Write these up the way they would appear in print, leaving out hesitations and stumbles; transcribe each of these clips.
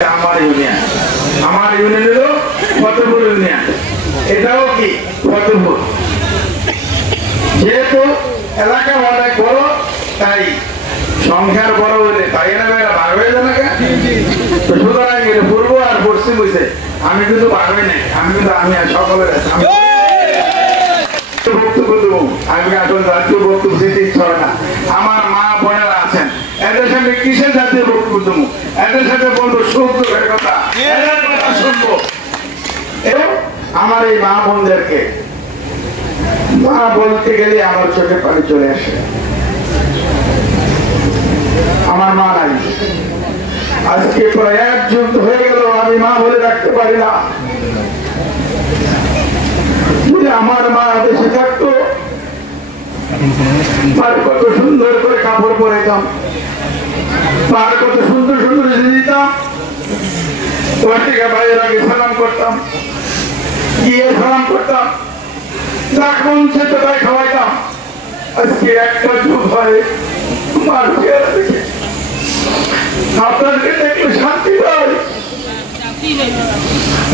আমার ইউনিয়ন হলো ফতেপুর ইউনিয়ন, এটাও কি ফতেপুর। যেহেতু এলাকা অনেক বড়, তাই সংখ্যার বড় হইলে তাই এরা ভাগ হয়ে যাবে না। সুতরাং পূর্ব আর পশ্চিম হয়েছে, আমি কিন্তু ভাগ হই নাই, আমি সকলের বক্তব্য দেবো। আমি আসলে জাতীয় বক্তব্য দিতে ইচ্ছা হয় না। আমার মা বোনেরা আছেন, এদের সাথে কিসের জাতীয় বক্তব্য দেবো? এদের সাথে বলবো সুখ দুঃখের কথা, এদের কথা শুনবো। এবং আমার এই মা বোনদেরকে মা বলতে গেলে আমার চোখে পানি চলে আসে। আমার মা নাই, আজকে প্রায় 1 যুগ হয়ে গেল আমি মা বলে রাখতে পারি না। আমার মা দেশে থাকতো, মার কত সুন্দর করে কাপড় পরাইতাম, মার কত সুন্দর সুন্দর দিতাম, ওর থেকে বাইরের আগে সালাম করতাম, গিয়ে সালাম করতাম, যা মন চেত তাই খাওয়াইতাম। আজকে একটা যুগ হয় মার চেহারা দেখে আপনাদেরকে দেখলে শান্তি পাই,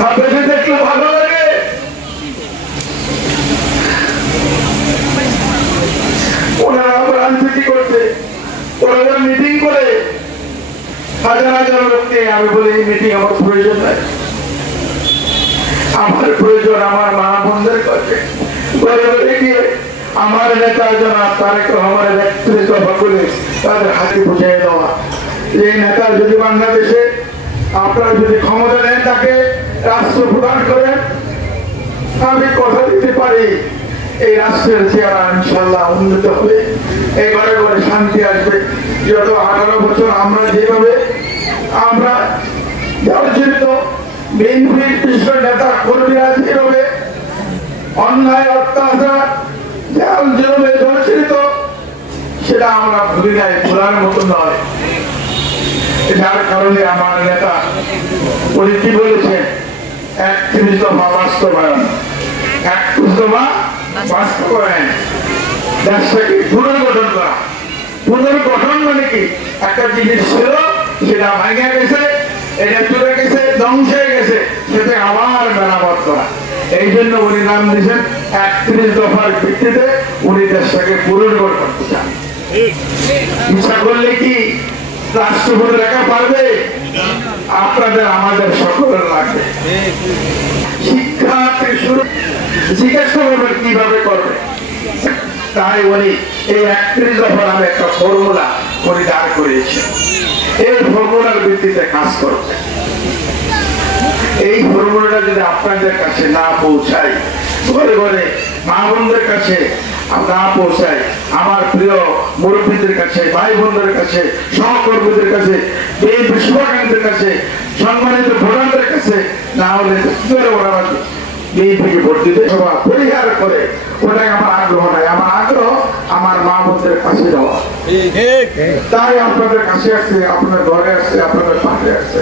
আপনাদের দেখলে ভালো লাগে। ওনারা আবার রাজনীতি করছে, ওরা মিটিং করে হাজার হাজার লোককে। আমি বলি এই মিটিং আমার প্রয়োজন নাই, আমার প্রয়োজন আমার মা বোনদের কাছে গিয়ে আমার নেতা জনাব তারেক রহমানের নেতৃত্ব বলে তাদের হাতে বুঝিয়ে দেওয়া। এই নেতা যদি বাংলাদেশে আপনারা যদি ক্ষমতা নেন, তাকে রাষ্ট্র প্রদান করেন, আমি কথা দিতে পারি এই রাষ্ট্রের চেহারা ইনশাল্লাহ উন্নত হবে, এই ঘরে ঘরে শান্তি আসবে। যত 18 বছর আমরা যেভাবে আমরা জর্জরিত বিএনপির কৃষ্ণ নেতা কর্মীরা যেভাবে অন্যায় অত্যাচার জাল জুলুমে জর্জরিত, সেটা আমরা ভুলি নাই, ভোলার মতো নয়। যার কারণে আমার নেতা উনি কি বলেছেন, 31 দফা বাস্তবায়ন, 31 দফা বাস্তবায়ন, দেশটাকে পুনর্গঠন করা। পুনর্গঠন মানে কি, একটা জিনিস ছিল সেটা ভাঙে গেছে, এটা চলে গেছে, ধ্বংস হয়ে গেছে, সেটা আবার মেরামত করা। এই জন্য উনি নাম দিয়েছেন 31 দফার ভিত্তিতে উনি দেশটাকে পুনর্গঠন করতে চান। ইচ্ছা করলে কি রাষ্ট্রপতি লেখা পারবে? আপনাদের আমাদের সকলের লাগবে। শিক্ষা থেকে শুরু জিজ্ঞেস করবে কিভাবে করবে, তাই উনি এই 31 দফা নামে একটা ফর্মুলা উনি দাঁড় করিয়েছে। এই ফর্মুলার ভিত্তিতে কাজ করবে। এই ফর্মুলাটা যদি আপনাদের কাছে না পৌঁছায়, ঘরে ঘরে মা বোনদের কাছে না পৌঁছায়, আমার প্রিয় মুরব্বীদের কাছে, ভাই বোনদের কাছে, সহকর্মীদের কাছে, শুভাকাঙ্ক্ষীদের কাছে, সম্মানিত ভোটারদের কাছে না হলে ওরা বিএনপিকে ভোট দিতে সবাই পরিহার করে, ওটাই আমার আগ্রহ নাই। আমার আগ্রহ আমার মা বোনদের কাছে যাওয়া। তাই আপনাদের কাছে আসছে, আপনার ঘরে আসছে, আপনাদের পাশে আসছে।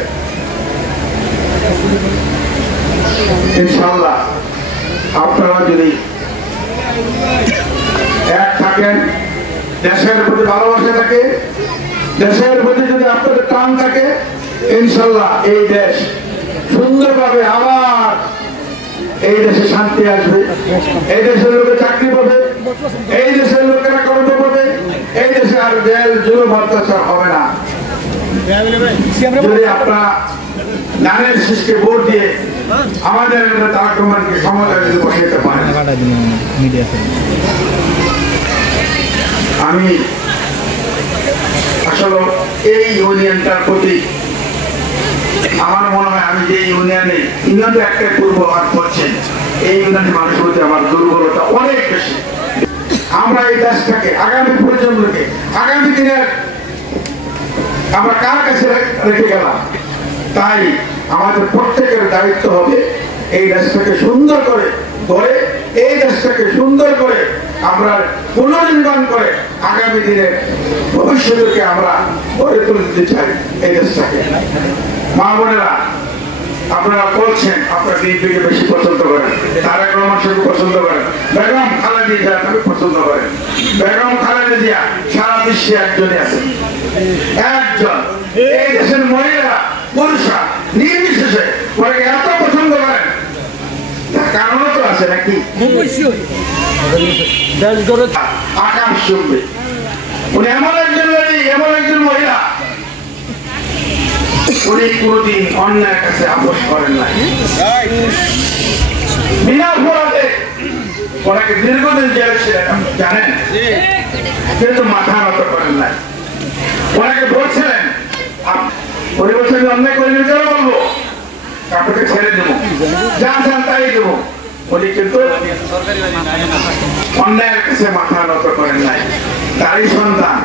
ইনশাআল্লাহ আপনারা যদি এক থাকেন, দেশের প্রতি ভালোবাসা থাকে, দেশের প্রতি যদি আপনাদের টান থাকে, ইনশাআল্লাহ এই দেশ সুন্দরভাবে আবার এই দেশে শান্তি আসবে, এই দেশের লোকের চাকরি পাবে, এই দেশের লোকেরা কর্ম পাবে, এই দেশে আর জেল জুলুম অত্যাচার হবে না। যদি আপনারা ধানের শীষকে ভোট দিয়ে আমাদের তারেক রহমানকে ক্ষমতা যদি বসাতে পারেন, আমি আসলে এই ইউনিয়নটার প্রতি আমার মনে হয়, আমি যে ইউনিয়নে একটাই পূর্ববাদ করছেন, এই ইউনিয়নের মানুষের প্রতি আমার দুর্বলতা অনেক বেশি। আমরা এই দেশটাকে আগামী প্রজন্মকে, আগামী দিনের আমরা কার কাছে রেখে গেলাম, তাই আমাদের প্রত্যেকের দায়িত্ব হবে এই দেশটাকে সুন্দর করে গড়ে, এই দেশটাকে সুন্দর করে আমরা পুনর্নির্মাণ করে আগামী দিনের ভবিষ্যৎকে আমরা গড়ে তুলতে চাই এই দেশটাকে। মা বোনেরা, আপনারা বলছেন আপনারা বিএনপিকে বেশি পছন্দ করেন, তারেক রহমানকে পছন্দ করেন, বেগম খালেদা জিয়াকে পছন্দ করেন। বেগম খালেদা জিয়া সারা বিশ্বে একজনই আছে, একজন। এই দেশের মহিলা পুরুষরা নির্বিশেষে ওনাকে এত পছন্দ করেন, কারণও তো আছে নাকি? আকাশ চলবে। উনি এমন একজন লেডি, এমন একজন মহিলা, উনি কোনদিন অন্যায়ের কাছে আপোষ করেন নাই। বিনা অপরাধে ওনাকে দীর্ঘদিন জেলে ছিলেন, জানেন, কিন্তু মাথা নত করেন নাই। ওনাকে বলছিলেন, উনি বলছেন অন্যায় করে কেন বলবো, আপনাকে ছেড়ে দেবো, যা চান তাই দেবো। উনি কিন্তু অন্যায়ের কাছে মাথা নত করেন নাই। তারই সন্তান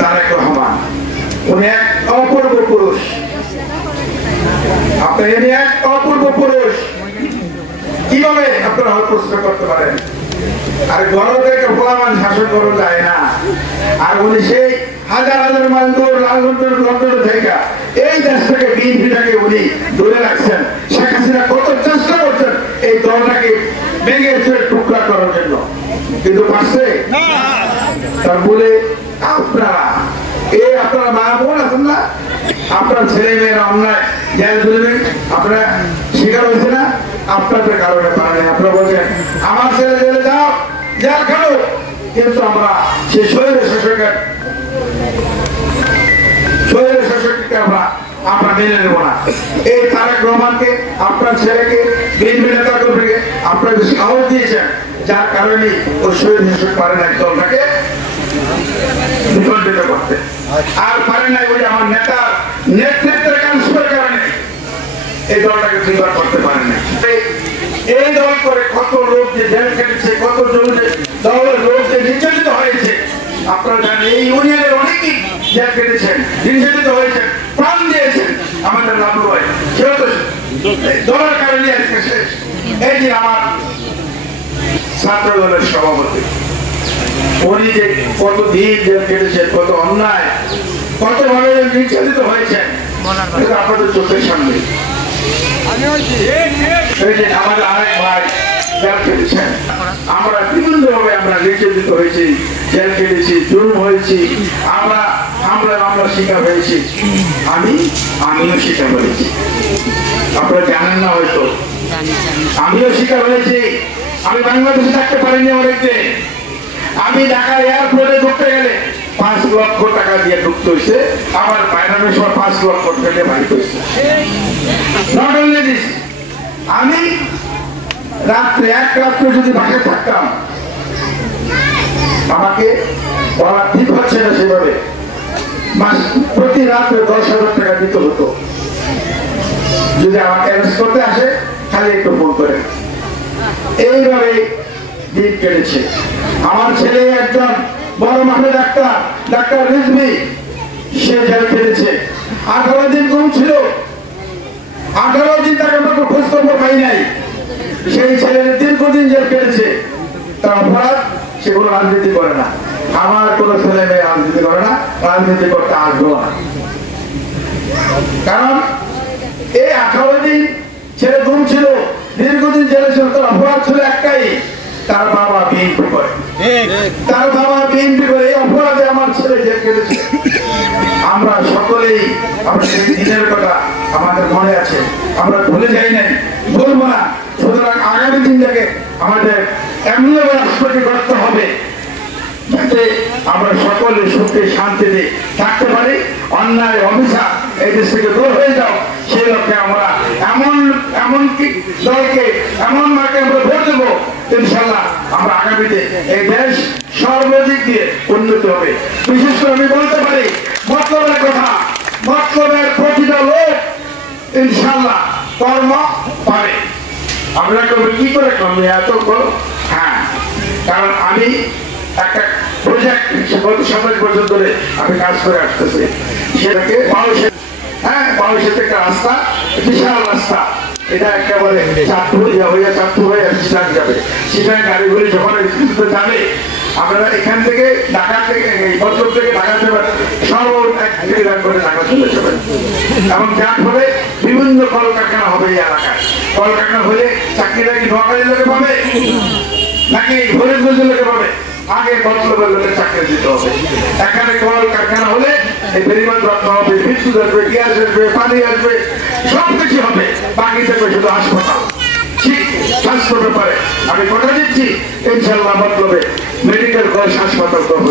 তারেক রহমান, উনি এক অপূর্ব পুরুষ। আপনি এক অপূর্ব পুরুষ কিভাবে আপনারা প্রশ্ন করতে পারেন? আর গর্ব থেকে গোলামান শাসন করা যায় না। আর উনি সেই হাজার হাজার মাইল দূর লন্ডন থেকে এই দেশটাকে বিএনপিটাকে উনি ধরে রাখছেন। শেখ হাসিনা কত চেষ্টা করছেন এই দলটাকে ভেঙে চুরে টুকরা করার জন্য, কিন্তু পারছে তার বলে আপনারা আপনারা মা বোন আছেন না, আপনার ছেলে মেয়েরা অন্যায় জেল তুলবেন, আপনারা শিকার হয়েছে না, আপনাদের কারণে পারেন। আপনারা বলছেন আমার ছেলে জেলে যাও, জেল খানো, কিন্তু আমরা সে শরীরের শাসককে আমরা মেনে নেব না। এই তারেক রহমানকে, আপনার ছেলেকে, বিএনপি নেতা কর্মীকে আপনারা সাহস দিয়েছেন, যার কারণে ওই শরীর শাসক পারে না দলটাকে বিখণ্ডিত করতে। আর পারে নাই ওই আমার নেতার নেতৃত্বের কারণে এই দলটাকে বিভাগ করতে পারে না। এই দল করে কত লোক যে জেল খেটেছে, কত দলের লোক যে নির্যাতিত হয়েছে আপনারা জানেন। এই ইউনিয়নের অনেকেই জেল খেটেছেন, নির্যাতিত হয়েছেন, প্রাণ দিয়েছেন আমাদের লাভ হয়, সেও তো দলের কারণে আজকে শেষ। এই যে আমার ছাত্র দলের সভাপতি, উনি যে কত দিন জেল খেটেছেন, কত অন্যায়, কত ভাবে নির্যাতিত হয়েছেন আপনাদের চোখের সামনে। আমাদের আরেক ভাই জেল খেটেছেন, আমরা বিভিন্ন ভাবে আমরা নির্যাতিত হয়েছি, জেল খেটেছি, জুলুম হয়েছি, আমরা শিকার হয়েছি। আমিও শিকার হয়েছি, আপনারা জানেন না হয়তো, আমিও শিকার হয়েছি। আমি বাংলাদেশে থাকতে পারিনি অনেকদিন। আমি ঢাকা এয়ারপোর্টে ঢুকতে গেলে 5 লক্ষ টাকা দিয়ে ঢুকতে হয়েছে, আমার বাইরের সময় 5 লক্ষ টাকা বাড়ি হয়েছে। নট অনলি দিস, আমি রাত্রে এক রাত্রে যদি বাসায় থাকতাম, আমাকে বলা ঠিক হচ্ছে না সেভাবে, প্রতি রাত্রে 10,000 টাকা দিতে হতো। যদি আমাকে অ্যারেস্ট করতে আসে খালি একটু ফোন করে। এইভাবে দিন কেটেছে। আমার ছেলে একজন বড় মাঠে ডাক্তার রিজভি, সে জেল খেটেছে, 18 দিন গুম ছিল, 18 দিন তাকে কোনো খোঁজ খবর পাই নাই। সেই ছেলে দীর্ঘদিন জেল খেটেছে, তার অপরাধ সেগুলো রাজনীতি করে না। আমার কোনো ছেলে মেয়ে রাজনীতি করে না, রাজনীতি করতে আসবো না। কারণ এই 18 দিন ছেলে গুম ছিল, দীর্ঘদিন জেলে ছিল, তার অপরাধ ছিল একটাই, তার বাবা বিএনপি করে। তার বাবা বিএনপি করে, এই অপরাধে আমার ছেলে জেল খেটেছে। আমরা সকলেই আমাদের দিনের কথা আমাদের মনে আছে, আমরা ভুলে যাই নাই, ভুলবো না। সুতরাং আগামী দিনটাকে আমাদের এমনভাবে রাষ্ট্রকে করতে হবে যাতে আমরা সকলে সুখে শান্তিতে থাকতে পারি। অন্যায় অভিশাপ এই দেশ থেকে দূর হয়ে যাও, সেই লক্ষ্যে আমরা এমন দলকে, এমন মাকে আমরা ভোট দেবো, ইনশাল্লাহ আমরা আগামীতে এই দেশ সর্বদিক দিয়ে উন্নতি হবে। বিশেষ করে আমি বলতে পারি মতলবের কথা, মতলবের প্রতিটা লোক ইনশাল্লাহ কর্ম পাবে। আমরা কি করে কর্মে এত করো? হ্যাঁ, কারণ আমি একটা প্রজেক্ট গত 27 বছর ধরে আমি কাজ করে আসতেছি, সেটাকে বাউশের একটা রাস্তা, বিশাল রাস্তা, এটা একেবারে চাঁদপুর হয়ে সিটাং যাবে। সিটাং গাড়িগুলি যখন যাবে, আপনারা এখান থেকে ঢাকা থেকে বছর থেকে ঢাকা যাবেন, সর্ব এক থেকে করে ঢাকা চলে যাবেন। এবং যার ফলে বিভিন্ন কলকারখানা হবে এই এলাকায়। কলকারখানা হলে চাকরিটা কি নোয়াখালীর লোকে পাবে নাকি ফরিদগঞ্জের লোকে পাবে? আগে মতলবের লোকের চাকরি দিতে হবে। এখানে কলকারখানা হলে এই বেরিবাদ রত্ন হবে, বিদ্যুৎ আসবে, গ্যাস আসবে, পানি আসবে, সবকিছু হবে। বাকি থাকবে শুধু হাসপাতাল। ঠিক স্বাস্থ্য ব্যাপারে আমি কথা দিচ্ছি, ইনশাল্লাহ মতলবে মেডিকেল কলেজ হাসপাতাল করবো।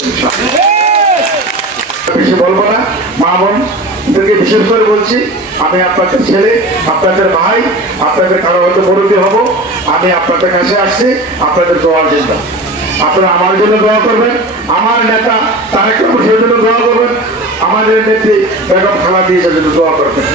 বেশি বলবো না, মা বোনদেরকে বিশেষ করে বলছি, আমি আপনাদের ছেলে, আপনাদের ভাই, আপনাদের কারো হয়তো মুরব্বী হব, আমি আপনাদের কাছে আসছি আপনাদের দোয়ার জন্য। আপনারা আমার জন্য দোয়া করবেন, আমার নেতা তারেক রহমানের জন্য দোয়া করবেন, আমাদের নেত্রী বেগম খালেদা জিয়ার জন্য দোয়া করবেন।